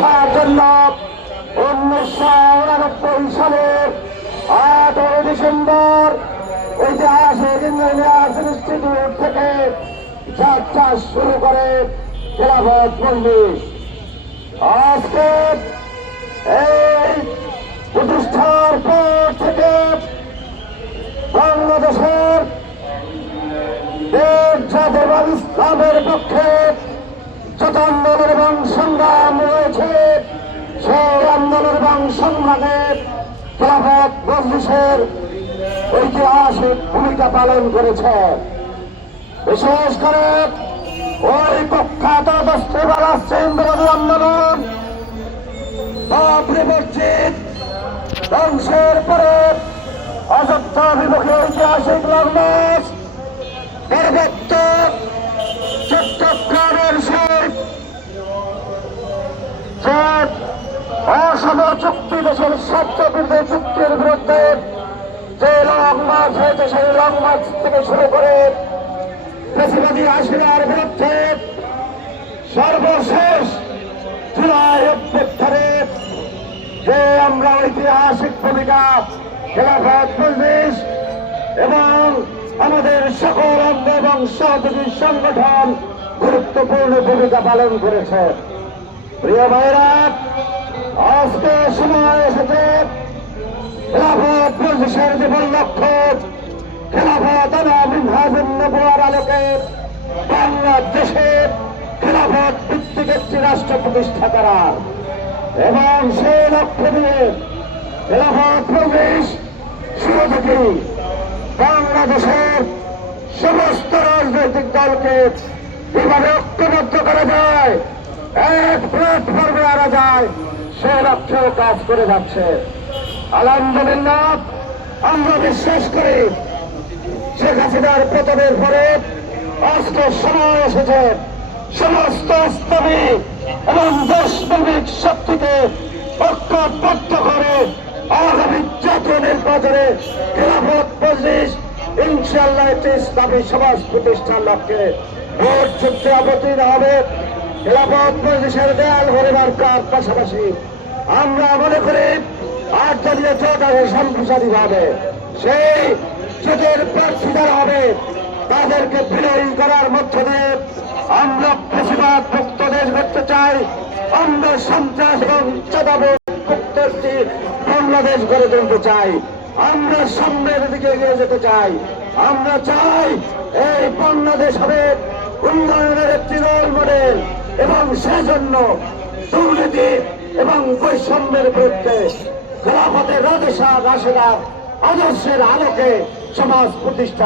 প্রতিষ্ঠার জন্য 1989 সালের 8 ডিসেম্বর ঐতিহাসিক ইঞ্জিনিয়ার্স ইনস্টিটিউট থেকে যাত্রা শুরু করে খেলাফত মজলিস। আজকে এই প্রতিষ্ঠার পর থেকে বাংলাদেশের দেশ জাতীয়বাদ ইসলামের পক্ষে যত আন্দোলন এবং সংগ্রাম রয়েছে, সেই আন্দোলন এবং সংগ্রামে খেলাফত মজলিসের ঐতিহাসিক ভূমিকা পালন করেছে। বিশেষ করে ওই প্রখ্যাত বস্ত্রবালাশ্রী আন্দোলন, বাবরি মসজিদ ধ্বংসের পরে অযোধ্যা বিমুখী ঐতিহাসিক লগ্নস, পার্বত্য চট্টগ্রামের অসম চুক্তি দেশের স্বার্থবিরোধী চুক্তির বিরুদ্ধে যে লং মার্চ হয়েছে, সেই লং মার্চ থেকে শুরু করে ফ্যাসিবাদী হাসিনার বিরুদ্ধে সর্বশেষ জুলাই অভ্যুত্থানে যে আমরা ঐতিহাসিক ভূমিকা খেলাফত মজলিস এবং আমাদের সকল অঙ্গ এবং সহযোগী সংগঠন গুরুত্বপূর্ণ ভূমিকা পালন করেছে। প্রিয় ভাইরা, আজকে সময় এসেছে খেলাফত মজলিসের জীবন লক্ষ্য খেলাফত মিনহাজুন নবুয়ার আলোকে বাংলাদেশে খেলাফত ভিত্তিক একটি রাষ্ট্র প্রতিষ্ঠা করা এবং সেই লক্ষ্য নিয়ে খেলাফত মজলিস শুরু থেকেই বাংলাদেশের সমস্ত রাজনৈতিক দলকে কিভাবে ঐক্যবদ্ধ করা যায়, এক প্ল্যাটফর্মে আনা যায়, সে লক্ষ্যেও কাজ করে যাচ্ছে। আলহামদুলিল্লাহ, আমরা বিশ্বাস করি শেখ হাসিনার পতনের পরে আজকে সময় এসেছে সমস্ত ইসলামী এবং দেশপ্রেমিক শক্তিকে ঐক্যবদ্ধ করে আগামী জাতীয় নির্বাচনে খেলাফত মজলিস ইনশাআল্লাহ একটি ইসলামী সমাজ প্রতিষ্ঠার লক্ষ্যে ভোট যুদ্ধে অবতীর্ণ হবে। খেলাফত মজলিসের দেয়াল ভরিবার কাজ পাশাপাশি আমরা মনে করি 8 দলীয় জোট আছে সম্প্রসারিতভাবে, সেই জোটের প্রার্থী যারা হবে তাদেরকে বিনয়ী করার মধ্য দিয়ে আমরা ফ্যাসিবাদ মুক্ত দেশ করতে চাই, আমরা সন্ত্রাস এবং চাঁদাবাজ মুক্ত একটি বাংলাদেশ গড়ে তুলতে চাই, আমরা সামনের দিকে এগিয়ে যেতে চাই। আমরা চাই এই বাংলাদেশ হবে উন্নয়নের একটি রোল মডেল এবং সেজন্য দুর্নীতি এবং বৈষম্যের বিরুদ্ধে খেলাফতের রাশেদার আদর্শের আলোকে সমাজ প্রতিষ্ঠা